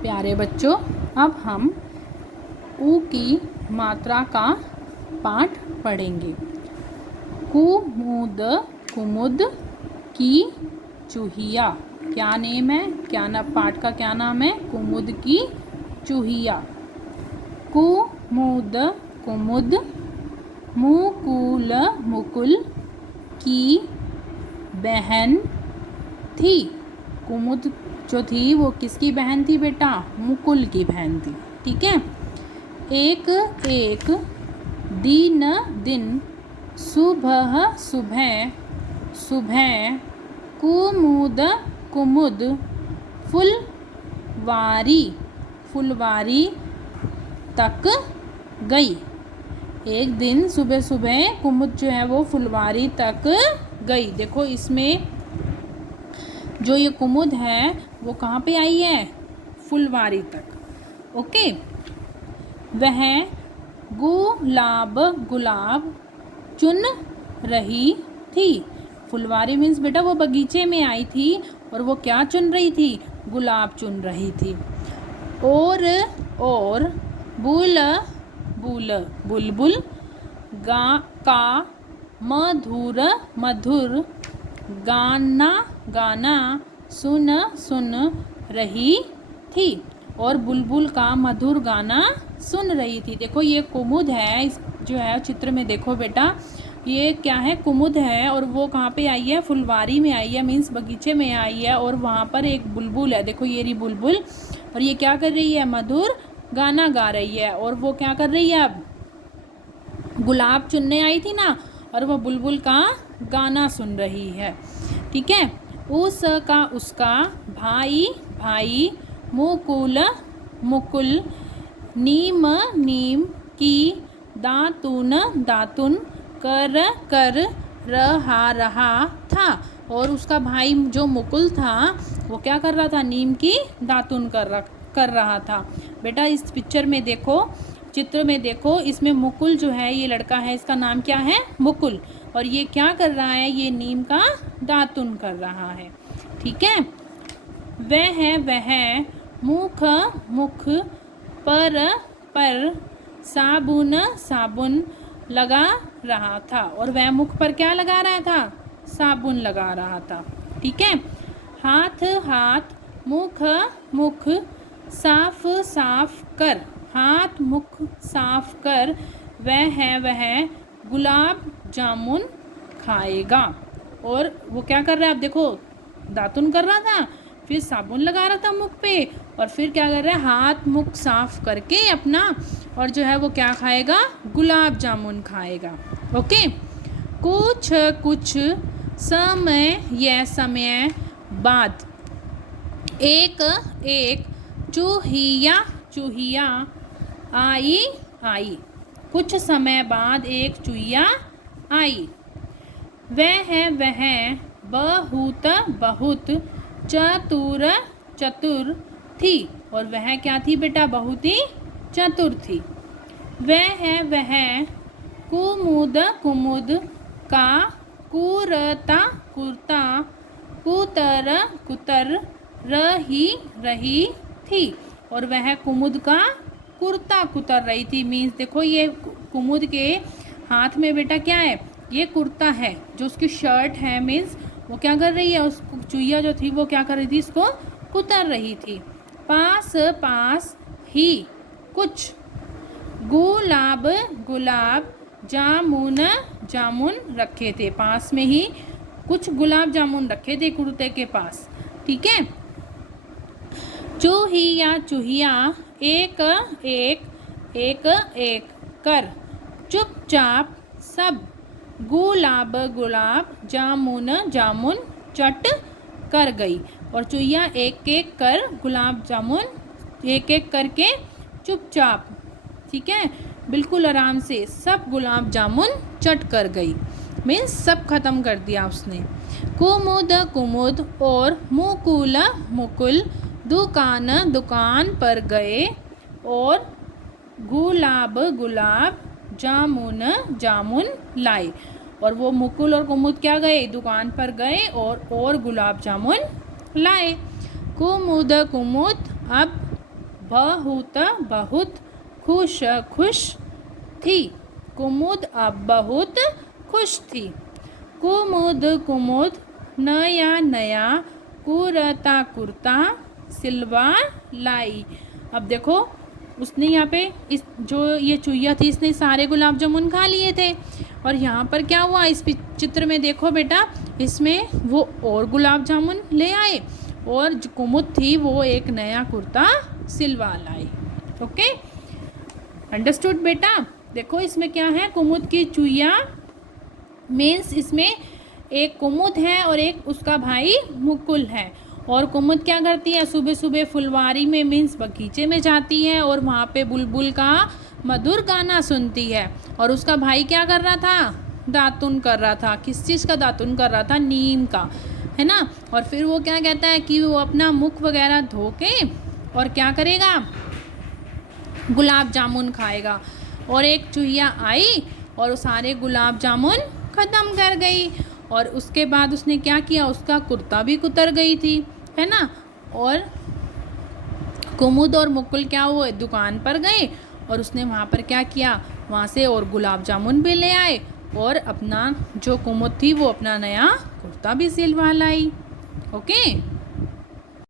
प्यारे बच्चों, अब हम ऊ की मात्रा का पाठ पढ़ेंगे। कुमुद कुमुद की चूहिया। क्या नेम है, क्या ना पाठ का क्या नाम है? कुमुद की चूहिया। कुमुद कुमुद मुकुल मुकुल की बहन थी। कुमुद जो थी वो किसकी बहन थी बेटा? मुकुल की बहन थी। ठीक है। एक एक दिन दिन सुबह सुबह सुबह कुमुद कुमुद फुलवारी फुलवारी तक गई। एक दिन सुबह सुबह कुमुद जो है वो फुलवारी तक गई। देखो इसमें जो ये कुमुद है वो कहाँ पे आई है? फुलवारी तक। ओके। वह गुलाब गुलाब चुन रही थी। फुलवारी मीन्स बेटा वो बगीचे में आई थी और वो क्या चुन रही थी? गुलाब चुन रही थी। और बुल बुल बुलबुल गा का मधुर मधुर गाना गाना सुन सुन रही थी। और बुलबुल का मधुर गाना सुन रही थी। देखो ये कुमुद है, इस जो है चित्र में देखो बेटा, ये क्या है? कुमुद है और वो कहाँ पे आई है? फुलवारी में आई है, मीन्स बगीचे में आई है। और वहाँ पर एक बुलबुल है, देखो ये रही बुलबुल, और ये क्या कर रही है? मधुर गाना गा रही है। और वो क्या कर रही है? अब गुलाब चुनने आई थी ना, और वो बुलबुल का गाना सुन रही है। ठीक है। उसका उसका भाई भाई मुकुल मुकुल नीम नीम की दातुन दातुन कर कर रहा था। और उसका भाई जो मुकुल था वो क्या कर रहा था? नीम की दातुन कर रहा था। बेटा इस पिक्चर में देखो, चित्र में देखो, इसमें मुकुल जो है ये लड़का है, इसका नाम क्या है? मुकुल। और ये क्या कर रहा है? ये नीम का दातुन कर रहा है। ठीक है। वह मुख मुख पर साबुन साबुन लगा रहा था। और वह मुख पर क्या लगा रहा था? साबुन लगा रहा था। ठीक है। हाथ हाथ मुख मुख साफ साफ कर। हाथ मुख साफ कर वह गुलाब जामुन खाएगा। और वो क्या कर रहा है? आप देखो, दातुन कर रहा था, फिर साबुन लगा रहा था मुख पे, और फिर क्या कर रहा है? हाथ मुख साफ करके अपना, और जो है वो क्या खाएगा? गुलाब जामुन खाएगा। ओके। कुछ कुछ समय बाद एक एक चूहिया चूहिया आई। कुछ समय बाद एक चूहिया आई। वह बहुत बहुत चतुर थी। और वह क्या थी बेटा? बहुत ही चतुर थी। वह कुमुद कुमुद का कुरता कुरता कुतर रही थी। और वह कुमुद का कुर्ता कुतर रही थी। मीन्स देखो ये कुमुद के हाथ में बेटा क्या है? ये कुर्ता है, जो उसकी शर्ट है, मीन्स वो क्या कर रही है? उस चुहिया जो थी वो क्या कर रही थी? इसको कुतर रही थी। पास पास ही कुछ गुलाब गुलाब जामुन रखे थे। पास में ही कुछ गुलाब जामुन रखे थे कुर्ते के पास। ठीक है। चूहिया एक एक कर चुपचाप सब गुलाब जामुन चट कर गई। और चूहिया एक एक कर गुलाब जामुन एक एक करके चुपचाप, ठीक है, बिल्कुल आराम से सब गुलाब जामुन चट कर गई। मीन्स सब खत्म कर दिया उसने। कुमुद कुमुद और मुकुल दुकान पर गए और गुलाब जामुन लाए। और वो मुकुल और कुमुद क्या गए? दुकान पर गए और गुलाब जामुन लाए। कुमुद अब बहुत बहुत खुश खुश थी। कुमुद अब बहुत खुश थी। कुमुद कुमुद नया नया कुर्ता कुर्ता सिलवा लाई। अब देखो उसने यहाँ पे इस जो ये चुईया थी इसने सारे गुलाब जामुन खा लिए थे और यहाँ पर क्या हुआ इस चित्र में देखो बेटा, इसमें वो और गुलाब जामुन ले आए और जो कुमुद थी वो एक नया कुर्ता सिलवा लाई। ओके, अंडरस्टूड बेटा। देखो इसमें क्या है, कुमुद की चुईया मीन्स इसमें एक कुमुद है और एक उसका भाई मुकुल है। और कुमुद क्या करती है, सुबह सुबह फुलवारी में मीन्स बगीचे में जाती है और वहाँ पे बुलबुल का मधुर गाना सुनती है। और उसका भाई क्या कर रहा था, दातुन कर रहा था। किस चीज़ का दातुन कर रहा था, नीम का, है ना। और फिर वो क्या कहता है कि वो अपना मुख वगैरह धो के और क्या करेगा, गुलाब जामुन खाएगा। और एक चुईया आई और सारे गुलाब जामुन ख़त्म कर गई। और उसके बाद उसने क्या किया, उसका कुर्ता भी कुतर गई थी, है ना। और कुमुद और मुकुल क्या हुए, दुकान पर गए और उसने वहाँ पर क्या किया, वहाँ से और गुलाब जामुन भी ले आए और अपना जो कुमुद थी वो अपना नया कुर्ता भी सिलवा लाई। ओके।